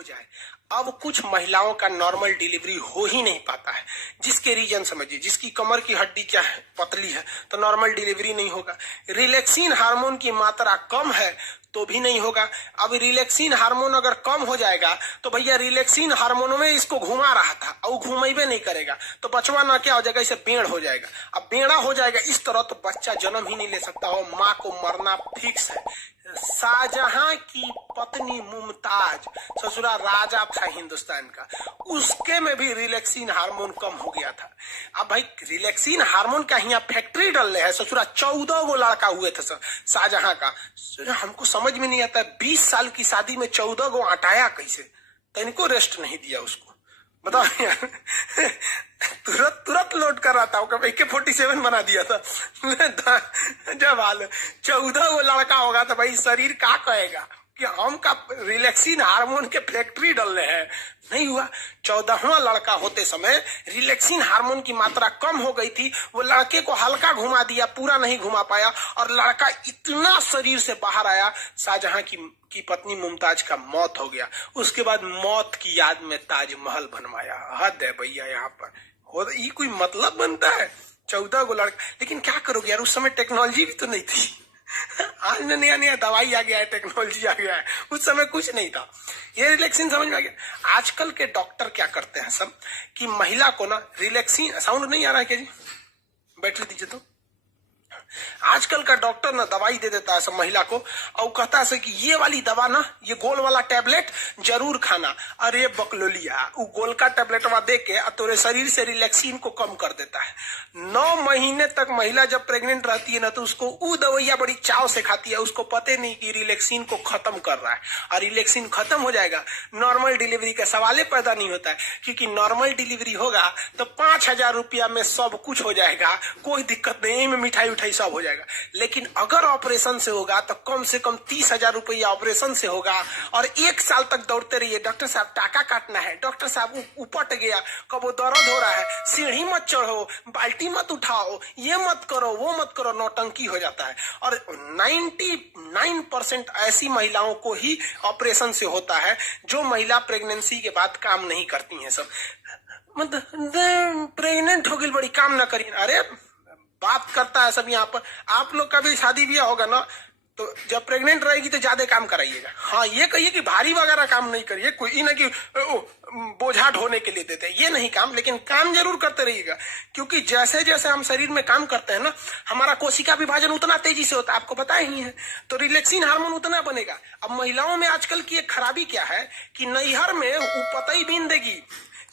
हो जाए। अब कुछ महिलाओं का नॉर्मल डिलीवरी हो ही नहीं पाता है, जिसके रीजन समझिए, जिसकी कमर की हड्डी क्या है, पतली है, तो नॉर्मल डिलीवरी नहीं होगा। रिलैक्सिन हार्मोन की मात्रा कम है तो भी नहीं होगा। अब रिलैक्सिन हार्मोन अगर कम हो जाएगा तो भैया रिलैक्सिन हार्मोन में इसको घुमा रहा था और घुमेबे नहीं करेगा तो बचवा ना क्या हो जाएगा, इसे बेड़ हो जाएगा। अब बेड़ा हो जाएगा इस तरह तो बच्चा जन्म ही नहीं ले सकता हो, माँ को मरना फिक्स है। शाहजहां की पत्नी मुमताज ससुरा राजा था हिंदुस्तान का, उसके में भी रिलैक्सिन हार्मोन कम हो गया था। अब भाई रिलैक्सिन हार्मोन का यहाँ फैक्ट्री डल रहे हैं, ससुरा 14 गो लड़का हुए थे शाहजहां का। हमको समझ में नहीं आता 20 साल की शादी में 14 गो हटाया कैसे, तो इनको रेस्ट नहीं दिया उसको, बताओ यार। तुरंत तुरंत लोड कर रहा था, AK-47 बना दिया था। जब हाल 14 वो लड़का होगा तो भाई शरीर क्या कहेगा कि हम का रिलैक्सिन हार्मोन के फैक्ट्री डल रहे हैं। नहीं हुआ। 14वां लड़का होते समय रिलैक्सिन हार्मोन की मात्रा कम हो गई थी, वो लड़के को हल्का घुमा दिया, पूरा नहीं घुमा पाया और लड़का इतना शरीर से बाहर आया, शाहजहां की पत्नी मुमताज का मौत हो गया। उसके बाद मौत की याद में ताजमहल बनवाया। हद है भैया यहाँ पर, ये कोई मतलब बनता है? 14 गो लड़का, लेकिन क्या करोगे यार, उस समय टेक्नोलॉजी भी तो नहीं थी। आज नया नया दवाई आ गया है, टेक्नोलॉजी आ गया है, उस समय कुछ नहीं था। ये रिलैक्सिन समझ में आ गया। आजकल के डॉक्टर क्या करते हैं सब कि महिला को ना रिलैक्सिन, साउंड नहीं आ रहा है क्या जी, बैटरी दीजिए तो। आजकल का डॉक्टर ना दवाई दे देता है सब महिला को और कहता है कि ये वाली दवा ना, ये गोल वाला टैबलेट जरूर खाना। अरे बकलोलिया, वो गोल का टैबलेटवा दे के तोरे शरीर से रिलैक्सिन को कम कर देता है। 9 महीने तक महिला जब प्रेग्नेंट रहती है ना तो उसको वो दवाइयां बड़ी चाव से खाती है, उसको पता नहीं कि रिलैक्सिन को खत्म कर रहा है। और रिलैक्सिन खत्म हो जाएगा, नॉर्मल डिलीवरी का सवाल पैदा नहीं होता है, क्योंकि नॉर्मल डिलीवरी होगा तो 5,000 रुपया में सब कुछ हो जाएगा, कोई दिक्कत नहीं, में मिठाई उठाई सब हो जाएगा। लेकिन अगर ऑपरेशन से होगा तो कम से कम 30,000 रुपया ऑपरेशन से होगा और 1 साल तक दौड़ते रहिए, डॉक्टर साहब टाका काटना है, डॉक्टर साहब उपट गया, कब वो दर्द हो रहा है, सीढ़ी मत चढ़ो, बाल्टी मत उठाओ, ये मत करो, वो मत करो, नौटंकी हो जाता है। और 99% ऐसी महिलाओं को ही ऑपरेशन से होता है जो महिला प्रेगनेंसी के बाद काम नहीं करती हैं। सब मतलब प्रेग्नेंट हो गई बड़ी काम ना करिए, अरे बात करता है सब यहाँ पर। आप लोग का भी शादी ब्याह होगा ना तो जब प्रेग्नेंट रहेगी तो ज्यादा काम कराइएगा। हाँ, ये कहिए कि भारी वगैरह काम नहीं करिए, कोई ना कि बोझा ढोने के लिए देते हैं, ये नहीं काम, लेकिन काम जरूर करते रहिएगा। क्योंकि जैसे जैसे हम शरीर में काम करते हैं ना, हमारा कोशिका विभाजन उतना तेजी से होता है, आपको पता ही है, तो रिलैक्सिन हार्मोन उतना बनेगा। अब महिलाओं में आजकल की एक खराबी क्या है कि नैहर में पतई बीन देगी,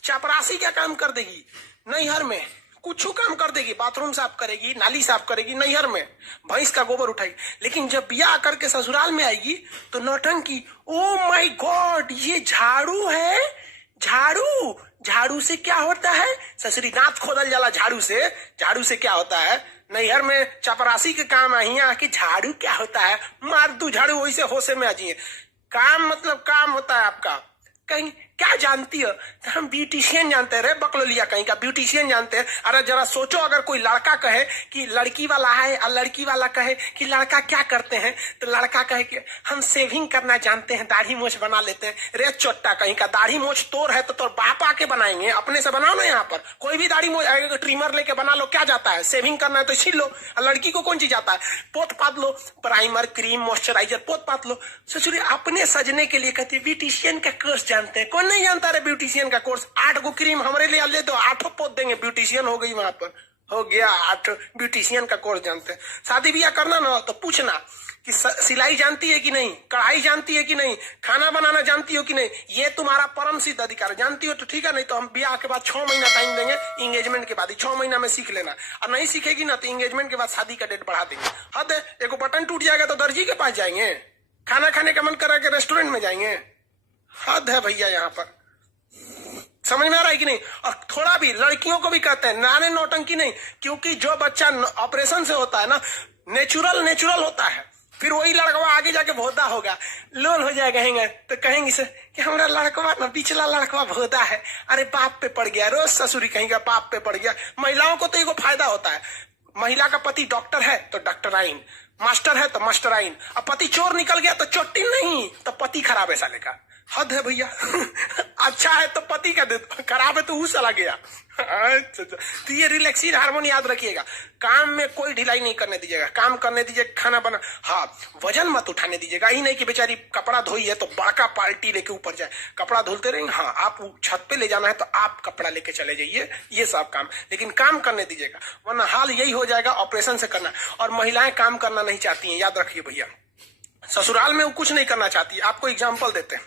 चपरासी क्या काम कर देगी, नैहर में कुछ काम कर देगी, बाथरूम साफ करेगी, नाली साफ करेगी, नैहर में भैंस का गोबर उठाएगी, लेकिन जब ब्याह करके ससुराल में आएगी तो नौटंकी। ओ माय गॉड, ये झाड़ू है, झाड़ू, झाड़ू से क्या होता है, ससुरी दांत खोदल जाला झाड़ू से, झाड़ू से क्या होता है, नैहर में चपरासी के काम है, यहाँ की झाड़ू क्या होता है, मार दू झाड़ू, वही से होशे में आ जाइए। काम मतलब काम होता है आपका। कहीं क्या जानती हो, तो हम ब्यूटिशियन जानते हैं रे बकलोलिया, कहीं का ब्यूटिशियन जानते हैं। अरे जरा सोचो, अगर कोई लड़का कहे कि लड़की वाला है और लड़की वाला कहे कि लड़का क्या करते हैं, तो लड़का कहे कि हम सेविंग करना जानते हैं, दाढ़ी मोछ बना लेते हैं। रे चोट्टा कहीं का, दाढ़ी मोछ तोर है तो तोर बाप आके बनाएंगे, अपने से बनाओ ना। यहाँ पर कोई भी दाढ़ी मोछ आएगा, ट्रिमर लेके बना लो, क्या जाता है, सेविंग करना है तो छील लो। और लड़की को कौन चीज जाता है, पोत पात लो, प्राइमर, क्रीम, मॉइस्चराइजर पोत पात लो। ससुरी अपने सजने के लिए कहती है ब्यूटिशियन का कोर्स जानते हैं, कौन नहीं जानता रे ब्यूटिशियन का कोर्स। 8 गो क्रीम हमारे लिए ले दो, 8 पोत देंगे, ब्यूटिशियन हो गई, वहां पर हो गया 8 ब्यूटिशियन का कोर्स जानते हैं। शादी ब्याह करना ना तो पूछना कि सिलाई जानती है कि नहीं, कढ़ाई जानती है कि नहीं, खाना बनाना जानती हो कि नहीं, ये तुम्हारा परम सिद्ध अधिकार। जानती हो तो ठीक है, नहीं तो हम ब्याह के बाद 6 महीना टाइम देंगे, इंगेजमेंट के बाद ही 6 महीना में सीख लेना। और नहीं सीखेगी ना तो इंगेजमेंट के बाद शादी का डेट बढ़ा देंगे। हद है, एक बटन टूट जाएगा तो दर्जी के पास जाएंगे, खाना खाने का मन करा के रेस्टोरेंट में जाएंगे। हद है भैया यहाँ पर, समझ में आ रहा है कि नहीं। और थोड़ा भी लड़कियों को भी कहते हैं नाने नौटंकी नहीं, क्योंकि जो बच्चा ऑपरेशन से होता है ना, नेचुरल होता है, फिर वही लड़कवा आगे जाके भोदा होगा, लोल हो जाएगा, कहेंगे तो कहेंगे से कि हमारा लड़कवा ना, पिछला लड़कवा भोदा है, अरे बाप पे पड़ गया, रोज ससुरी कहेंगे बाप पे पड़ गया। महिलाओं को तो एगो फायदा होता है, महिला का पति डॉक्टर है तो डॉक्टराइन, मास्टर है तो मास्टराइन, अब पति चोर निकल गया तो चोटी नहीं, तो पति खराब है साले का। हद है भैया। अच्छा है तो पति का दे दो, खराब है तो वो चला गया। अच्छा, तो ये रिलैक्सिन हार्मोन याद रखिएगा। काम में कोई ढिलाई नहीं करने दीजिएगा, काम करने दीजिए, खाना बना, हाँ वजन मत उठाने दीजिएगा। ही नहीं कि बेचारी कपड़ा धोई है तो बड़का पार्टी लेके ऊपर जाए, कपड़ा धुलते रहेंगे। हाँ आप छत पे ले जाना है तो आप कपड़ा लेके चले जाइए, ये सब काम, लेकिन काम करने दीजिएगा, वरना हाल यही हो जाएगा ऑपरेशन से करना। और महिलाएं काम करना नहीं चाहती हैं, याद रखिए भैया। ससुराल में वो कुछ नहीं करना चाहती। आपको एग्जाम्पल देते हैं,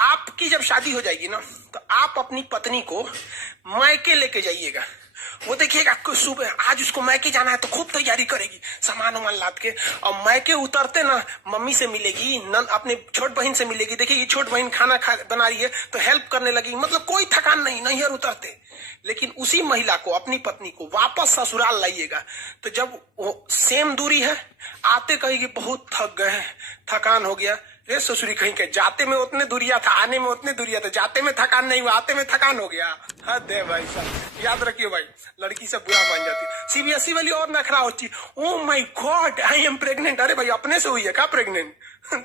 आपकी जब शादी हो जाएगी ना तो आप अपनी पत्नी को मायके लेके जाइएगा। वो देखिएगा सुबह आज उसको मायके जाना है तो खूब तैयारी करेगी, सामान वामान लाद के, और मायके उतरते ना मम्मी से मिलेगी, अपने छोट बहन से मिलेगी, देखिएगी छोट बहन खाना बना रही है तो हेल्प करने लगेगी, मतलब कोई थकान नहीं, नैहर उतरते। लेकिन उसी महिला को, अपनी पत्नी को वापस ससुराल लाइएगा तो जब वो सेम दूरी है, आते कहेगी बहुत थक गए, थकान हो गया। रे ससुरी कहीं के, जाते में उतने दूरिया था, आने में उतने दूरिया था, जाते में थकान नहीं हुआ, आते में थकान हो गया। हद है भाई साहब, याद रखिए भाई, लड़की सब बुरा मान जाती। सीबीएसई वाली और नखरा होती, oh my God I am pregnant. अरे भाई अपने से हुई है क्या प्रेग्नेंट?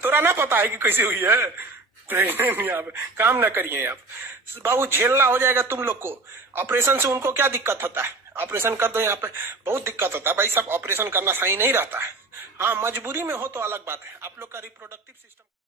तोरा ना पता है कि कैसे हुई है प्रेग्नेंट? यहाँ पे काम ना करिए आप बाबू, झेलना हो जाएगा तुम लोग को। ऑपरेशन से उनको क्या दिक्कत होता है, ऑपरेशन कर दो, यहाँ पे बहुत दिक्कत होता है भाई साहब, ऑपरेशन करना सही नहीं रहता है। हाँ मजबूरी में हो तो अलग बात है। आप लोग का रिप्रोडक्टिव सिस्टम